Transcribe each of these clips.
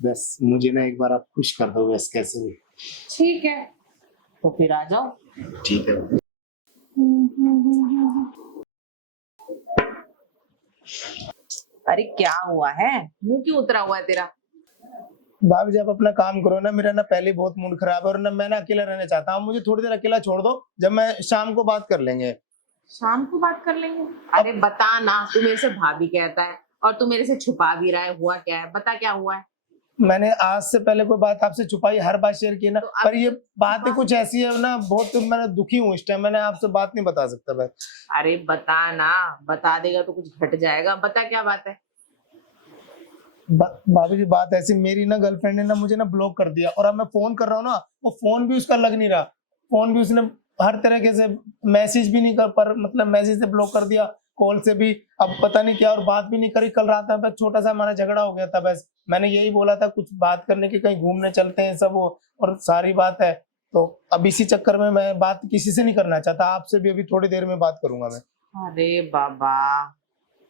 बस मुझे ना एक बार आप खुश कर दो बस कैसे भी। ठीक है, तो फिर आ जाओ। ठीक है। अरे क्या हुआ है, मुंह क्यों उतरा हुआ है तेरा? भाभी जब अपना काम करो ना, मेरा ना पहले ही बहुत मूड खराब है और ना मैं ना अकेला रहना चाहता हूँ। मुझे थोड़ी देर अकेला छोड़ दो, जब मैं शाम को बात कर लेंगे। शाम को बात कर लेंगे। अरे बता ना, तू मेरे से भाभी कहता है और तू मेरे से छुपा भी रहा है। हुआ क्या है, बता क्या हुआ है। मैंने आज से पहले कोई बात आपसे छुपाई, हर बात शेयर की ना, तो अब पर ये बातें कुछ ऐसी है ना, बहुत मैं दुखी हूँ इस टाइम। मैंने आपसे बात नहीं बता सकता मैं। अरे बता ना, बता देगा तो कुछ घट जाएगा। बता क्या बात है। भाभी जी बात ऐसी, मेरी ना गर्लफ्रेंड ने ना मुझे ना ब्लॉक कर दिया और अब मैं फोन कर रहा हूँ ना, वो फोन भी उसका लग नहीं रहा। फोन भी उसने हर तरीके से मैसेज भी नहीं कर पर मतलब मैसेज से ब्लॉक कर दिया, कॉल से भी। अब पता नहीं क्या, और बात भी नहीं करी। कल रात में बस छोटा सा हमारा झगड़ा हो गया था। बस मैंने यही बोला था कुछ बात करने की, कहीं घूमने चलते हैं सब वो, और सारी बात है। तो अब इसी चक्कर में मैं बात किसी से नहीं करना चाहता। आपसे भी अभी थोड़ी देर में बात करूंगा मैं। अरे बाबा,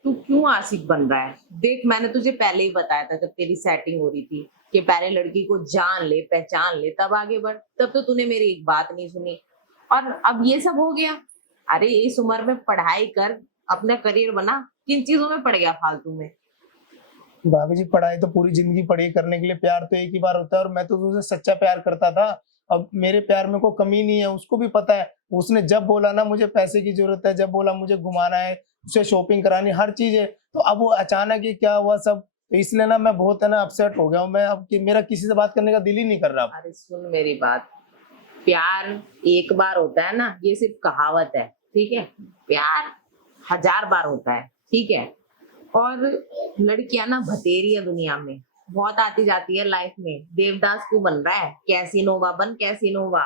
तू क्यों आशिक बन रहा है। देख, मैंने तुझे पहले ही बताया था जब तेरी सेटिंग हो रही थी कि पहले लड़की को जान ले, पहचान ले, तब आगे बढ़। तब तो तूने मेरी एक बात नहीं सुनी और अब ये सब हो गया। अरे इस उम्र में पढ़ाई कर, अपना करियर बना। किन चीजों में पड़ गया फालतू में। भाभी जी पढ़ाई तो पूरी जिंदगी पढ़ी करने के लिए, प्यार तो एक ही बार होता है, और मैं तो उसे सच्चा प्यार करता था। अब मेरे प्यार में कोई कमी नहीं है, उसको भी पता है। उसने जब बोला ना मुझे पैसे की जरूरत है, जब बोला मुझे घुमाना है, उसे शॉपिंग करानी, हर चीज है, तो अब वो अचानक ही क्या हुआ सब। तो इसलिए ना मैं बहुत है ना अपसेट हो गया हूँ मैं अब, कि मेरा किसी से बात करने का दिल ही नहीं कर रहा अब। अरे सुन मेरी बात, प्यार एक बार होता है ना, ये सिर्फ कहावत है। ठीक है, प्यार 1000 बार होता है। ठीक है, और लड़कियां ना भतेरी है दुनिया में, बहुत आती जाती है लाइफ में। देवदास क्यों बन रहा है, कैसीनोवा बन, कैसीनोवा।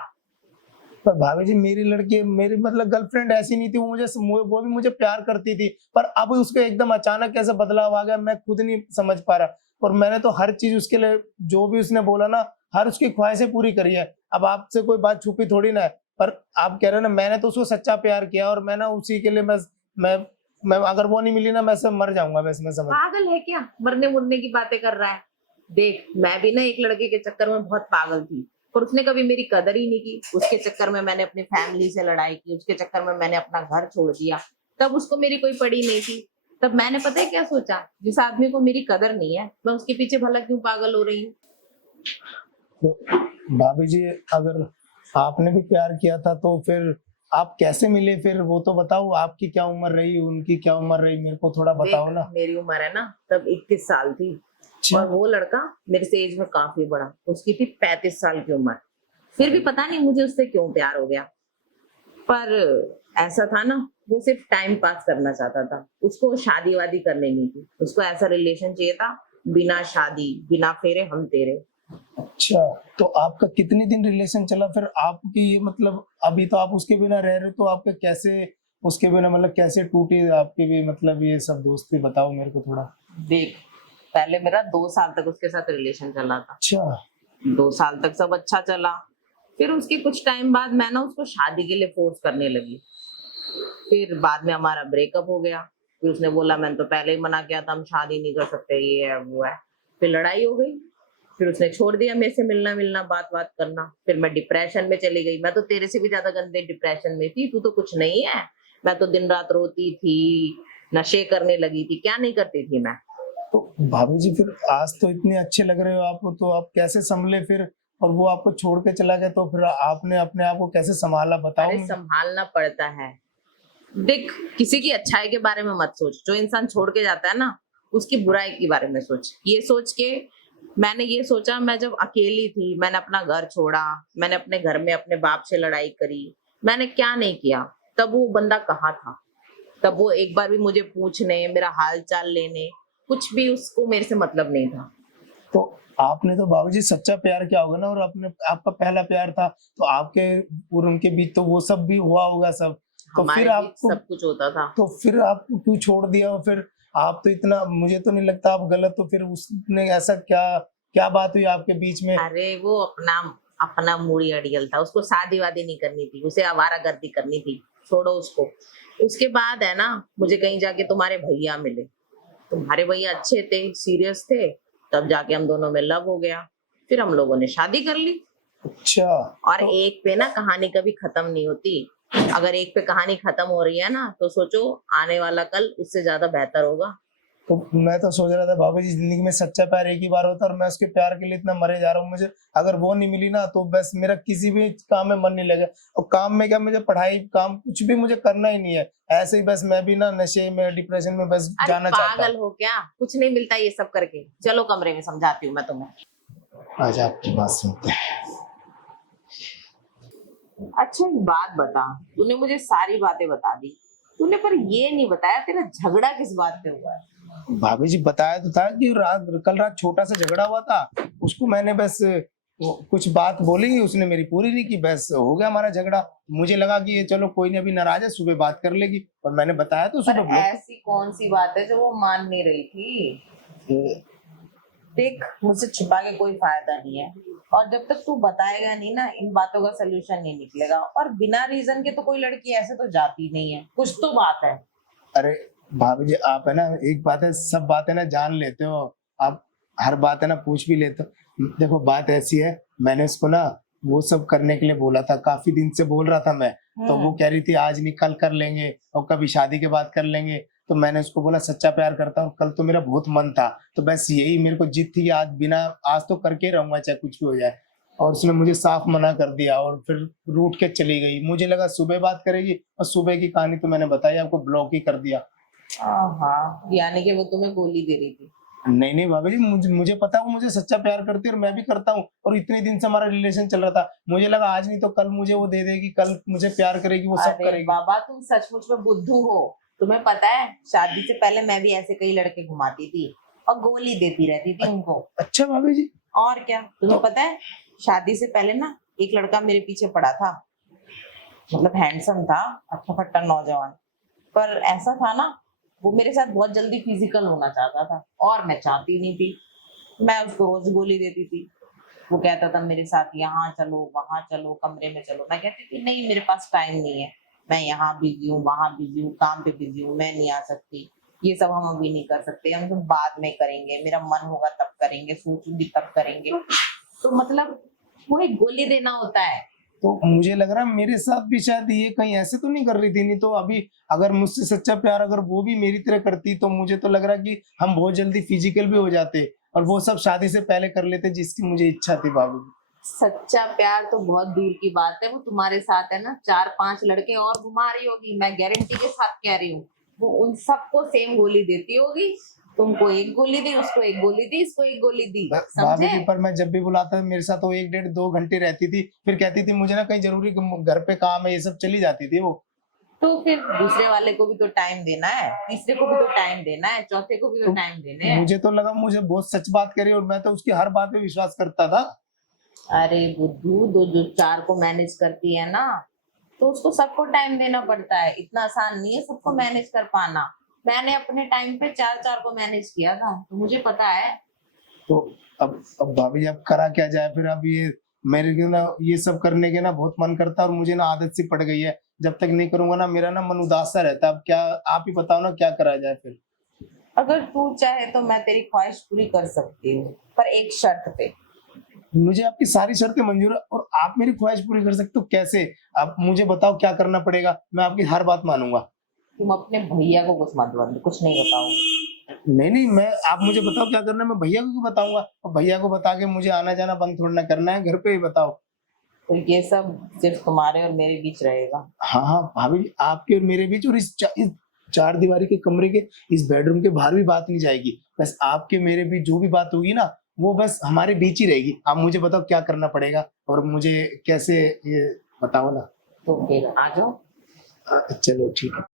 पर भाभी जी मेरी लड़की, मेरी मतलब गर्लफ्रेंड ऐसी नहीं थी। वो भी मुझे प्यार करती थी, पर अब उसको एकदम अचानक कैसे बदलाव आ गया, मैं खुद नहीं समझ पा रहा। और मैंने तो हर चीज उसके लिए, जो भी उसने बोला ना, हर उसकी ख्वाहिशें पूरी करी है। अब आपसे कोई बात छुपी थोड़ी ना है। पर आप कह रहे हो ना, मैंने तो उसको सच्चा प्यार किया, और मैं ना उसी के लिए बस मैं मैं अगर वो नहीं मिली ना, मैं सब मर जाऊंगा बस, मैं समझ। पागल है क्या, मरने मुरने की बातें कर रहा है। देख, मैं भी ना एक लड़के के चक्कर में बहुत पागल थी, पर उसने कभी मेरी कदर ही नहीं की। उसके चक्कर में मैंने अपनी फैमिली से लड़ाई की, उसके चक्कर में मैंने अपना घर छोड़ दिया। तब उसको मेरी कोई पड़ी नहीं थी। तब मैंने पता है क्या सोचा, जिस आदमी को मेरी कदर नहीं है, मैं उसके पीछे भला क्यों पागल हो रही हूँ। तो भाभी जी अगर आपने भी प्यार किया था तो फिर आप कैसे मिले फिर, वो तो बताओ। आपकी क्या उम्र रही, उनकी क्या उम्र रही, मेरे को थोड़ा बताओ देख, ना। मेरी उम्र है ना तब 21 साल थी, अच्छा। और वो लड़का मेरे से एज में काफी बड़ा, उसकी थी 35 साल की उम्र। फिर भी पता नहीं मुझे उससे क्यों प्यार हो गया। पर ऐसा था ना, वो सिर्फ टाइम पास करना चाहता था, उसको शादी वादी करनी नहीं थी। उसको ऐसा रिलेशन चाहिए था, बिना शादी, बिना फेरे हम तेरे। अच्छा, तो आपका कितनी दिन रिलेशन चला फिर? आपकी ये मतलब अभी तो आप उसके बिना रह रहे हो, तो आपका कैसे उसके बिना मतलब कैसे टूटी आपकी भी मतलब ये सब दोस्ती, बताओ मेरे को थोड़ा। देख, पहले मेरा 2 साल तक उसके साथ रिलेशन चला था। अच्छा। 2 साल तक सब अच्छा चला। फिर उसके कुछ टाइम बाद मैं ना उसको शादी के लिए फोर्स करने लगी। फिर बाद में हमारा ब्रेकअप हो गया। फिर उसने बोला मैंने तो पहले ही मना किया था, हम शादी नहीं कर सकते, ये है वो है। फिर लड़ाई हो गई। फिर उसने छोड़ दिया मेरे से मिलना मिलना, बात बात करना। फिर मैं डिप्रेशन में चली गई। मैं तो तेरे से भी ज्यादा गंदे डिप्रेशन में थी, तू तो कुछ नहीं है। मैं तो दिन रात रोती थी, नशे करने लगी थी, क्या नहीं करती थी मैं। तो भाभी जी फिर आज तो इतने अच्छे लग रहे हो आप, तो आप कैसे संभले फिर? और वो आपको छोड़ के चला गया, तो फिर आपने अपने आप को कैसे संभाला, बताओ अरे मुझे। संभालना पड़ता है। देख, किसी की अच्छाई के बारे में मत सोच। जो इंसान छोड़ के जाता है ना, उसकी बुराई के बारे में सोच। ये सोच के मैंने ये सोचा, मैं जब अकेली थी, मैंने अपना घर छोड़ा, मैंने अपने घर में अपने बाप से लड़ाई करी, मैंने क्या नहीं किया। तब वो बंदा कहाँ था? तब वो एक बार भी मुझे पूछने, मेरा हाल चाल लेने, कुछ भी उसको मेरे से मतलब नहीं था। तो आपने तो बाबूजी सच्चा प्यार किया होगा ना, और अपने आपका पहला प्यार था, तो आपके और उनके बीच तो वो सब भी हुआ होगा सब। तो फिर हमारे बीच आपको, सब कुछ होता था। तो फिर आप क्यों छोड़ दिया? और फिर आप तो इतना, मुझे तो नहीं लगता आप गलत, तो फिर उसने ऐसा क्या, क्या बात हुई आपके बीच में? अरे वो अपना अपना मूडी अड़ियल था, उसको शादी वादी नहीं करनी थी, उसे आवारागर्दी करनी थी। छोड़ो उसको। उसके बाद है ना, मुझे कहीं जाके तुम्हारे भैया मिले। तुम्हारे भैया अच्छे थे, सीरियस थे। तब जाके हम दोनों में लव हो गया, फिर हम लोगों ने शादी कर ली। अच्छा। और तो एक पे ना कहानी कभी खत्म नहीं होती। अगर एक पे कहानी खत्म हो रही है ना, तो सोचो आने वाला कल उससे ज्यादा बेहतर होगा। तो मैं तो सोच रहा था बाबा जी, जिंदगी में सच्चा प्यार एक ही बार होता है और मैं उसके प्यार के लिए इतना मरे जा रहा हूँ। मुझे अगर वो नहीं मिली ना तो बस मेरा किसी भी काम में मन नहीं लगेगा। और काम में क्या, मुझे पढ़ाई काम कुछ भी मुझे करना ही नहीं है। ऐसे ही बस मैं भी ना नशे में, डिप्रेशन में बस अरे जाना चाहता पागल हो क्या, कुछ नहीं मिलता ये सब करके। चलो कमरे में समझाती हूँ मैं तुम्हें। हूँ। आज आपकी बात सुनते हैं। अच्छा एक बात बता, तूने मुझे सारी बातें बता दी, तूने पर ये नहीं बताया तेरा झगड़ा किस बात पे हुआ है। भाभी जी बताया तो था कि कल रात छोटा सा झगड़ा हुआ था। उसको मैंने बस कुछ बात बोली, उसने मेरी पूरी नहीं की, बस हो गया हमारा झगड़ा। मुझे लगा कि ये चलो कोई नहीं, अभी नाराज है, सुबह बात कर लेगी। और मैंने बताया तो पर सुबह ब्लॉक। ऐसी कौन सी बात है जो वो मान नहीं रही थी। देख मुझसे छिपा के कोई फायदा नहीं है, और जब तक तू बताएगा नहीं ना, इन बातों का सलूशन नहीं निकलेगा। और बिना रीजन के तो कोई लड़की ऐसे तो जाती नहीं है, कुछ तो बात है। अरे भाभी जी आप है ना, एक बात है, सब बातें ना जान लेते हो आप, हर बात है ना पूछ भी लेते हो। देखो बात ऐसी है, मैंने उसको ना वो सब करने के लिए बोला था, काफी दिन से बोल रहा था मैं। तो वो कह रही थी आज नहीं कल कर लेंगे, और कभी शादी के बाद कर लेंगे। तो मैंने उसको बोला सच्चा प्यार करता हूँ, कल तो मेरा बहुत मन था। तो बस यही मेरे को जिद थी कि आज बिना, आज तो करके ही रहूंगा चाहे कुछ भी हो जाए। और उसने मुझे साफ मना कर दिया और फिर रूठ के चली गई। मुझे लगा सुबह बात करेगी, और सुबह की कहानी तो मैंने बताई आपको, ब्लॉक ही कर दिया। हाँ, यानी कि वो तुम्हें गोली दे रही थी। नहीं नहीं बाबा जी, मुझे पता है वो मुझे सच्चा प्यार करती है और मैं भी करता हूँ। और इतने दिन से हमारा रिलेशन चल रहा था, मुझे लगा आज नहीं तो कल मुझे वो दे देगी, कल मुझे प्यार करेगी, वो सब अरे करेगी। बाबा तुम सचमुच में बुद्धू हो। तुम्हें पता है शादी से पहले मैं भी ऐसे कई लड़के घुमाती थी और गोली देती रहती थी उनको। अच्छा भाभी जी। और क्या, तुम्हें पता है शादी से पहले ना एक लड़का मेरे पीछे पड़ा था। मतलब हैंडसम था, अच्छा खट्टा नौजवान, पर ऐसा था ना, वो मेरे साथ बहुत जल्दी फिजिकल होना चाहता था और मैं चाहती नहीं थी। मैं उसको रोज गोली देती थी। वो कहता था मेरे साथ यहाँ चलो वहां चलो, कमरे में चलो। मैं कहती थी नहीं मेरे पास टाइम नहीं है, मैं यहाँ बिजी हूँ, वहां बिजी हूँ, काम पे बिजी हूँ, मैं नहीं आ सकती। ये सब हम अभी नहीं कर सकते, हम सब बाद में करेंगे, मेरा मन होगा तब करेंगे, सोचूंगी तब करेंगे। तो मतलब वो एक गोली देना होता है। तो मुझे लग रहा है मेरे साथ भी शायद ये कहीं ऐसे तो नहीं कर रही थी। नहीं तो अभी अगर मुझसे सच्चा प्यार अगर वो भी मेरी तरह करती, तो मुझे तो लग रहा कि हम बहुत जल्दी फिजिकल भी हो जाते, और वो सब शादी से पहले कर लेते जिसकी मुझे इच्छा थी बाबू। सच्चा प्यार तो बहुत दूर की बात है, वो तुम्हारे साथ है ना 4-5 लड़के और घुमा रही होगी, मैं गारंटी के साथ कह रही हूँ। वो उन सबको सेम गोली देती होगी। तुमको एक गोली दी, उसको एक गोली दी, इसको एक गोली दी, भाभी समझे। जी पर मैं जब भी बुलाता था मेरे साथ वो 1 डेढ़ 2 घंटे रहती थी, फिर कहती थी मुझे ना कहीं जरूरी घर पे काम है, ये सब चली जाती थी वो। तो फिर दूसरे वाले को भी तो टाइम देना है, तीसरे को भी तो टाइम देना है, चौथे को भी तो टाइम देने हैं। मुझे तो लगा मुझे बहुत सच बात करी, और मैं तो उसकी हर बात पे विश्वास करता था। अरे बुद्धू, दो जो 4 को मैनेज करती है ना, तो उसको सबको टाइम देना पड़ता है। इतना आसान नहीं है सबको मैनेज कर पाना। मैंने अपने टाइम पे 4-4 को मैनेज किया था, तो मुझे पता है। तो अब भाभी जी अब करा क्या जाए फिर। अब ये मेरे को ना ये सब करने के ना बहुत मन करता है, और मुझे ना आदत सी पड़ गई है। जब तक नहीं करूंगा ना मेरा ना मन उदास सा रहता है। अब क्या, आप ही बताओ ना क्या करा जाए फिर। अगर तू चाहे तो मैं तेरी ख्वाहिश पूरी कर सकती हूँ, पर एक शर्त पे। मुझे आपकी सारी शर्तें मंजूर है, और आप मेरी ख्वाहिश पूरी कर सकते हो कैसे? आप मुझे बताओ क्या करना पड़ेगा, मैं आपकी हर बात मानूंगा। तुम अपने भैया को कुछ नहीं बताओगे। नहीं नहीं, मैं, आप मुझे बताओ क्या करना है, मैं भैया को क्यों बताऊंगा? और भैया को बता के मुझे आना जाना बंद थोड़ा ना करना है, घर पे ही बताओ। तो ये सब सिर्फ तुम्हारे और मेरे बीच रहेगा। हाँ हाँ भाभी जी, आपके और मेरे बीच, और इस 4 दीवारी के कमरे के, इस बेडरूम के बाहर भी बात नहीं जाएगी। बस आपके मेरे बीच जो भी बात होगी ना, वो बस हमारे बीच ही रहेगी। आप मुझे बताओ क्या करना पड़ेगा, और मुझे कैसे, ये बताओ ना। तो फिर आ जाओ। चलो ठीक है।